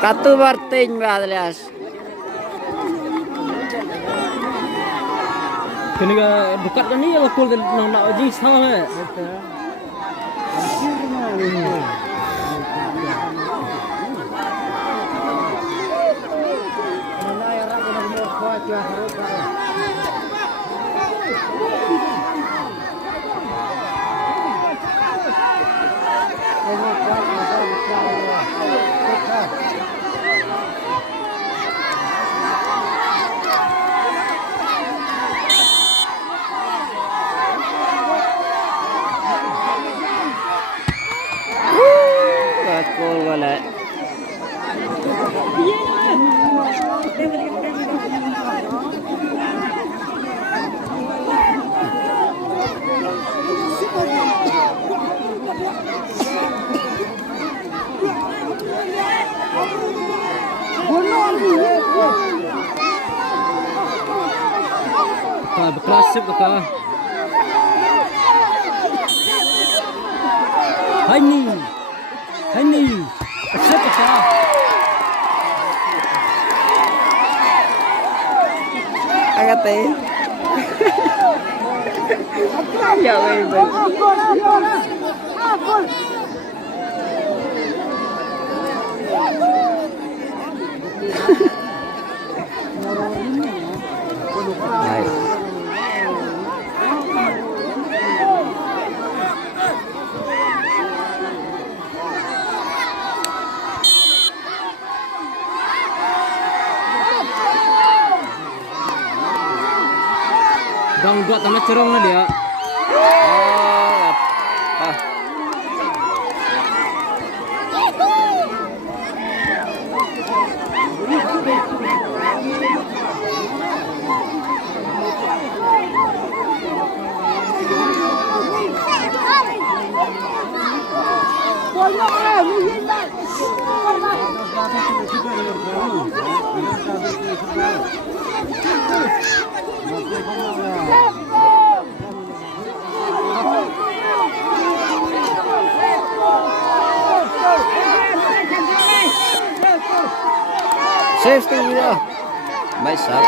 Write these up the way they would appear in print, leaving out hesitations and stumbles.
Katu barting alias. Kini ka dekat kan ni aku nak uji sama. Gol wala. Klasik ka. Hani. Accept ka. Agate. Ya wey. Bang buat tambah cerong lah dia. Save dia. Baik sap.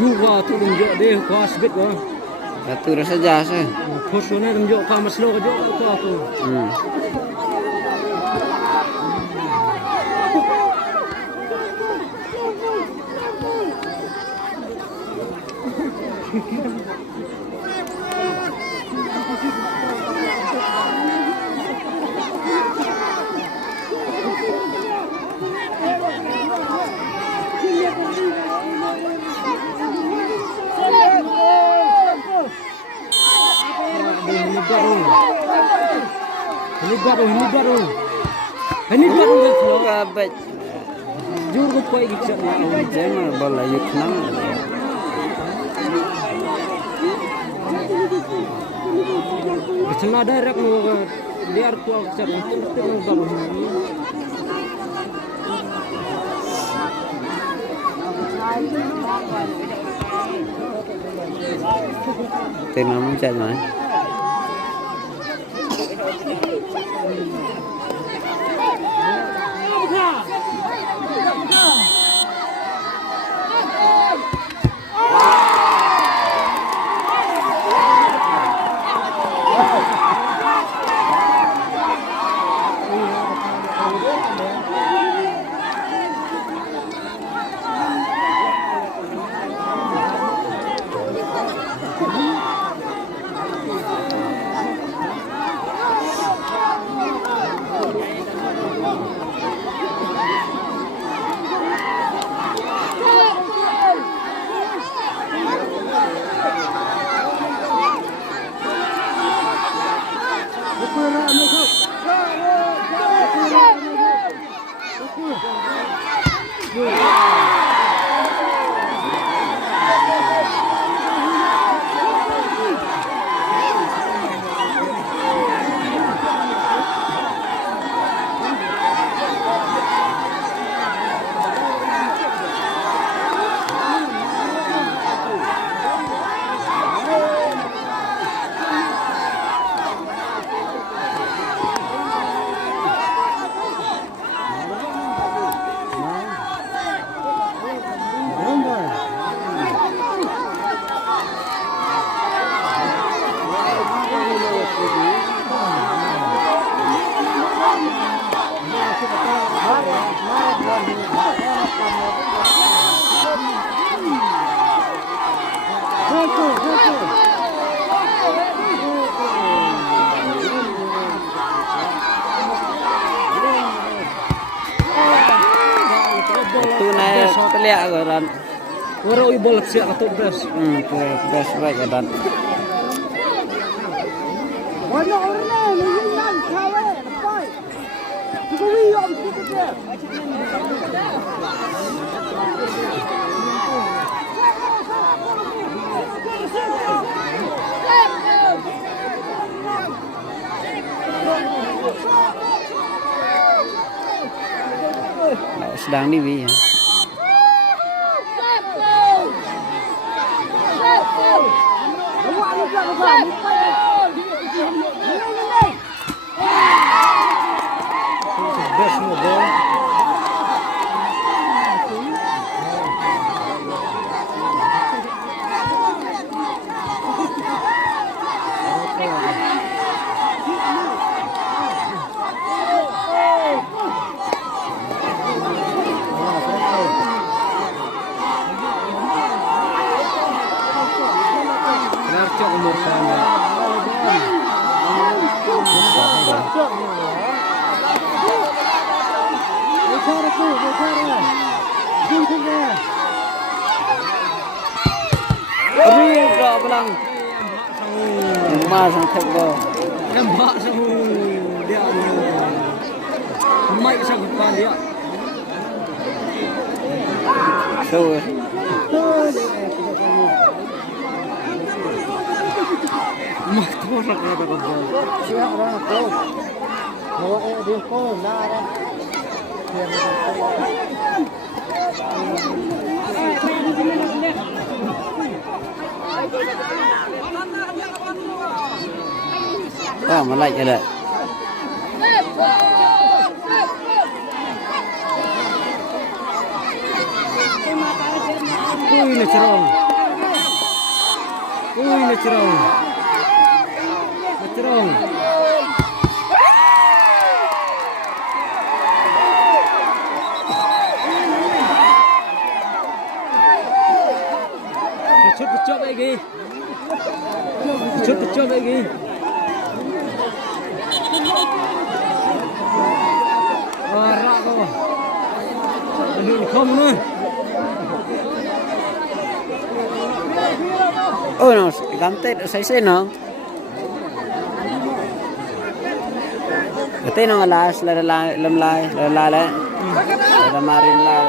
Juga tu tunjuk dia kuas bit gua. Satu rasa jasa. Khususnya tunjuk kau maslo aja tu aku. Ini baru Kabaj. juru koi gicak na Jema bala yuknam. Kecana direct mo liar ko gicak ng baru. Tên nó muốn chạy rồi. Tu này lihat kan. Orang ibu siap atau bes. Bes baik kan. Banyak orang ni yang cawe, lepas. Cukup yang cukup dia. Sedang di ya. Umur sana. Riga belang. Mas sang thebo. Nampak semua dia. Mai sang depan dia. So. Mak orang ada kerja. Siap dah tu. Bawa dia pun dah dah. Malai je dah. Ui cerong. Cerong. Kecil lagi. Kecil lagi. Warak kau. Aduh, kamu ni. Oh no, ganti saya no. Ganti no alas, lemlai, marin lah.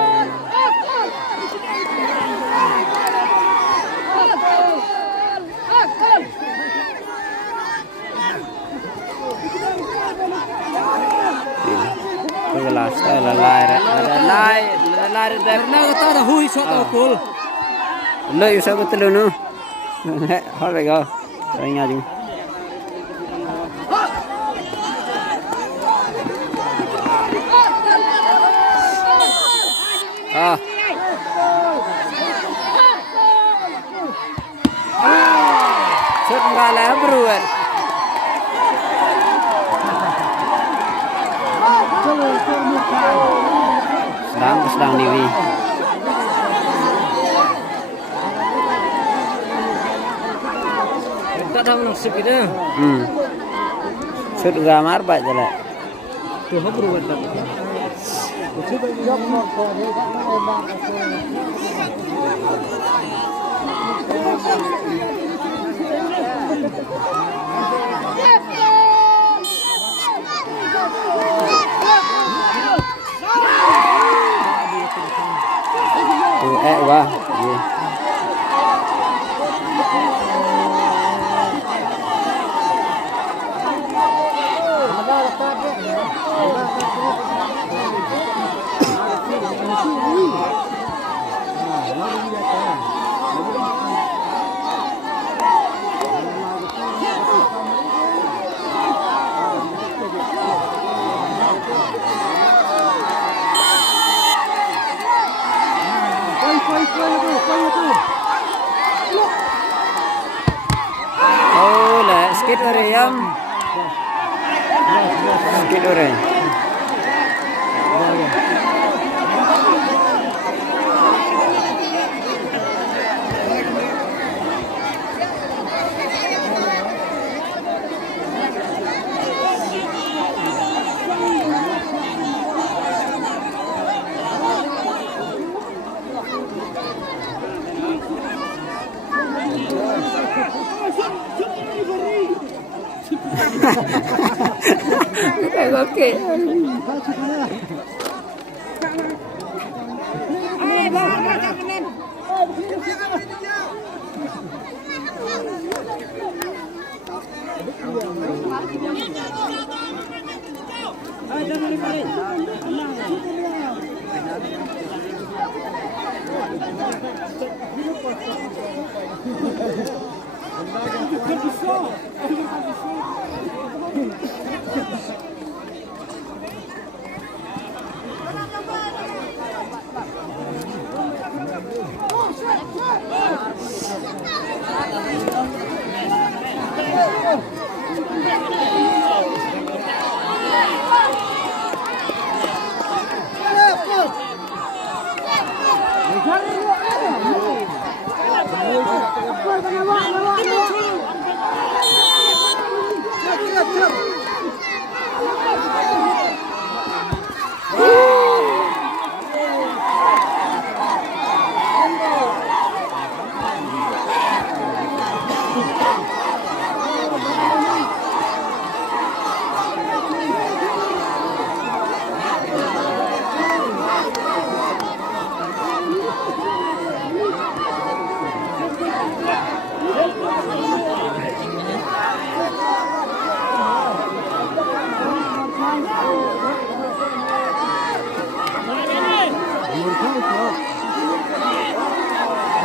Kelas lalai dah. hui shot tao cool. Lợi sao có tele nữa. Hỏi vậy cơ. Rồi nhà chúng. À. Sut enggak lah bro. Sedang Dewi. Tak tahu nasib kita. Sut gamar baik je lah. Tu apa buat tak? Wah. Oh lah, sikit orang yang sikit orang. Okay.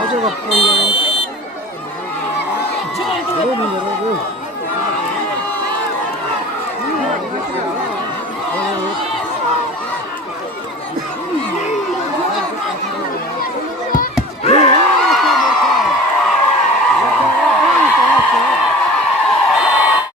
가져가.